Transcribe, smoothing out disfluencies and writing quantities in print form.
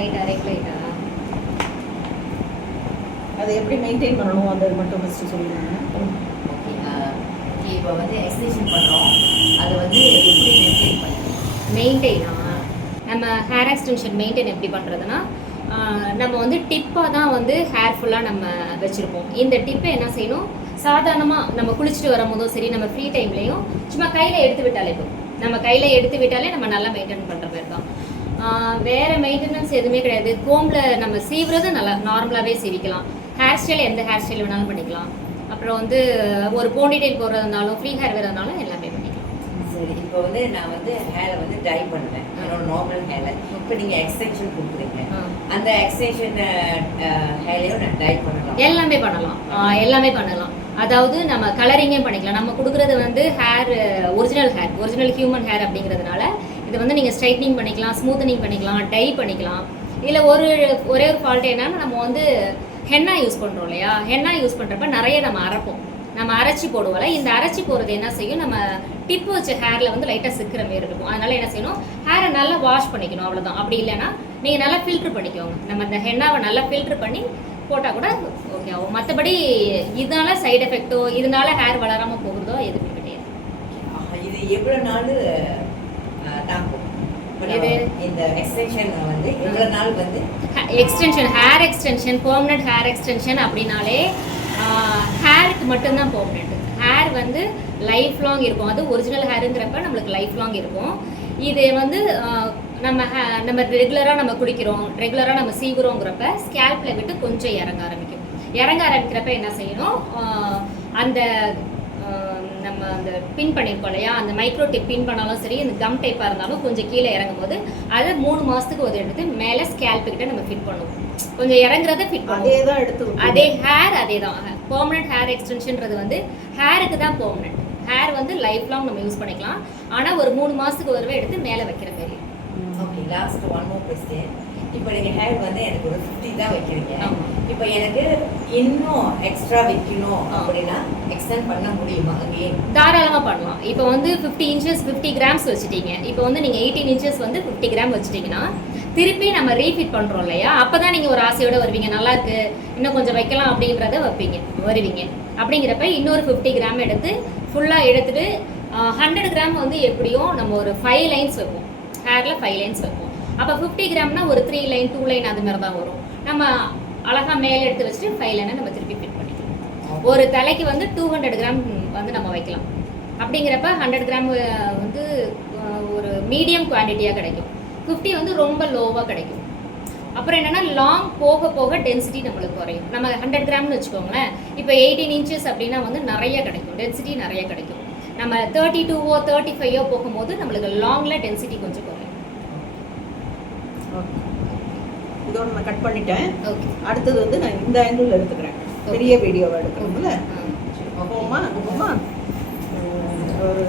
லைட்டா லைட்டா அதை எப்படி மெயின்டைன் பண்ணணும் அது மட்டும் ஃபஸ்ட்டு சொல்லுங்க. ஓகே இப்போ வந்து எக்ஸ்டென்ஷன் பண்ணுறோம், அதை வந்து எப்படி மெயின்டைன் பண்ணணும்? மெயின்டைனா நம்ம ஹேர் எக்ஸ்டென்ஷன் மெயின்டைன் எப்படி பண்ணுறதுன்னா நம்ம வந்து டிப்பாக தான் வந்து ஹேர் ஃபுல்லாக நம்ம வச்சுருப்போம். இந்த டிப்பை என்ன செய்யணும், சாதாரணமாக நம்ம குளிச்சுட்டு வரும்போதும் சரி, நம்ம ஃப்ரீ டைம்லேயும் சும்மா கையில் எடுத்து விட்டாலே போதும். நம்ம கையில் எடுத்து விட்டாலே நம்ம நல்லா மெயின்டைன் பண்ணுற மாதிரி தான். வேறு மெயின்டெனன்ஸ் எதுவுமே கிடையாது. கோம்பில் நம்ம சீவுறது நல்லா நார்மலாகவே சீவிக்கலாம். ஹேர் ஸ்டைல் எந்த ஹேர் ஸ்டைல் வேணாலும் பண்ணிக்கலாம். அப்புறம் வந்து ஒரு போனிடெயில் போடுறதா இருந்தாலும் ஃப்ரீ ஹேர் வேறதுனாலும் எல்லாமே பண்ணிக்கலாம். சரி, இப்போ வந்து நான் வந்து ஹேரை வந்து டை பண்ணுவேன், என்னோட நார்மல் ஹேரை. இப்போ நீங்கள் எக்ஸ்டென்ஷன் கொடுக்குறீங்க, அந்த எக்ஸ்டென்ஷன் ஹேரையும் நான் டை பண்ணலாம்? எல்லாமே பண்ணலாம், எல்லாமே பண்ணலாம். அதாவது நம்ம கலரிங்கே பண்ணிக்கலாம். நம்ம கொடுக்குறது வந்து ஹேர் ஒரிஜினல் ஹியூமன் ஹேர் அப்படிங்கிறதுனால இதை வந்து நீங்கள் ஸ்ட்ரைட்னிங் பண்ணிக்கலாம், ஸ்மூத்தனிங் பண்ணிக்கலாம், டை பண்ணிக்கலாம். இதில் ஒரே ஒரு ஃபால்ட் என்னன்னா, நம்ம வந்து ஹென்னா யூஸ் பண்ணுறோம் இல்லையா, ஹென்னா யூஸ் பண்ணுறப்ப நிறைய நம்ம அரைப்போம், நம்ம அரைச்சி போடுவோம்ல. இந்த அரைச்சி போடுறது என்ன செய்யும், நம்ம டிப்பு வச்ச ஹேரில் வந்து லைட்டாக சிக்கிற மாரி இருக்கும். அதனால என்ன செய்யணும், ஹேரை நல்லா வாஷ் பண்ணிக்கணும், அவ்வளோதான். அப்படி இல்லைன்னா நீங்கள் நல்லா ஃபில்ட்ரு பண்ணிக்கோங்க. நம்ம இந்த ஹென்னாவை நல்லா ஃபில்ட்ரு பண்ணி போட்டால் கூட ஓகே ஆகும். மற்றபடி இதனால சைடு எஃபெக்டோ இதனால ஹேர் வளராமல் போகிறதோ எதுவுமே கிடையாது. இது எவ்வளோ நாள் தாக்கும்? இந்த எக்ஸ்டென்ஷன் வந்து எவ்வளோ நாள் வந்து hair extension permanent hair extension அப்படின்னாலே ஹேருக்கு மட்டும்தான் பெர்மனன்ட். ஹேர் வந்து லைஃப் லாங் இருக்கும். அது ஒரிஜினல் ஹேருங்கிறப்ப நம்மளுக்கு லைஃப் லாங் இருக்கும். இது வந்து நம்ம ரெகுலராக நம்ம குளிக்கிறோம், ரெகுலராக நம்ம சீவுறோங்கிறப்ப ஸ்கேல்பில் விட்டு கொஞ்சம் இறங்க ஆரம்பிக்கிறப்ப என்ன செய்யணும், அந்த நம்ம அந்த பின் பண்ணியிருக்கோம் இல்லையா, அந்த மைக்ரோ டிப் பின் பண்ணாலும் சரி, இந்த கம் டைப்பாக இருந்தாலும் கொஞ்சம் கீழே இறங்கும் போது அதை 3 மாதத்துக்கு ஒரு எடுத்து மேலே ஸ்கேல்புக்கிட்ட நம்ம ஃபிட் பண்ணுவோம். கொஞ்சம் இறங்குறத ஃபிட் பண்ணுவோம். அதே ஹேர் அதே தான். பெர்மனன்ட் ஹேர் எக்ஸ்டென்ஷன்றது வந்து ஹேருக்கு தான் பெர்மனன்ட். ஹேர் வந்து லைஃப் லாங் நம்ம யூஸ் பண்ணிக்கலாம். ஆனால் ஒரு 3 மாதத்துக்கு ஒரு எடுத்து மேலே வைக்கிற மாதிரி. Okay, last one more question. இப்போ நீங்கள் ஹேர் வந்து எனக்கு ஒரு 50 தான் வைக்கிறீங்க. இப்போ எனக்கு இன்னும் எக்ஸ்ட்ரா வைக்கணும் அப்படின்னா எக்ஸ்டெண்ட் பண்ண முடியுமா? அங்கேயே தாராளமாக பண்ணலாம். இப்போ வந்து 50 இன்ச்சஸ் 50 கிராம்ஸ் வச்சுட்டீங்க. இப்போ வந்து நீங்கள் 18 இன்ச்சஸ் வந்து 50 கிராம் வச்சுட்டிங்கன்னா திருப்பி நம்ம ரீஃபிட் பண்ணுறோம் இல்லையா, அப்போ தான் நீங்கள் ஒரு ஆசையோடு வருவீங்க, நல்லா இருக்கு இன்னும் கொஞ்சம் வைக்கலாம் அப்படிங்கிறத வருவீங்க. அப்படிங்கிறப்ப இன்னொரு 50 கிராம் எடுத்து ஃபுல்லாக எடுத்துகிட்டு 100 கிராம் வந்து எப்படியும் நம்ம ஒரு 5 லைன்ஸ் வைப்போம், ஹேரில் 5 லைன்ஸ் வைப்போம். அப்போ 50 கிராம்னா ஒரு 3 லைன் 2 லைன் அது மாதிரி தான் வரும். நம்ம அழகாக மேலே எடுத்து வச்சுட்டு 5 லைனை நம்ம திருப்பி ஃபிட் பண்ணிக்கலாம். ஒரு தலைக்கு வந்து 200 கிராம் வந்து நம்ம வைக்கலாம். அப்படிங்கிறப்ப 100 கிராம் வந்து ஒரு மீடியம் குவான்டிட்டியாக கிடைக்கும். 50 வந்து ரொம்ப லோவாக கிடைக்கும். அப்புறம் என்னென்னா லாங் போக போக டென்சிட்டி நம்மளுக்கு குறையும். நம்ம 100 கிராம்னு வச்சுக்கோங்களேன், இப்போ 18 இன்ச்சஸ் அப்படின்னா வந்து நிறைய கிடைக்கும், டென்சிட்டி நிறைய கிடைக்கும். நம்ம 32ஓ 35ஓ போகும்போது நம்மளுக்கு லாங்கில் டென்சிட்டி கொஞ்சம் குறையும். இதோட நான் கட் பண்ணிட்டேன். ஓகே, அடுத்தது வந்து நான் இந்த ஆங்கிள் எடுத்துக்கிறேன், பெரிய வீடியோவை எடுக்கிறோம்ல. போமா ஒரு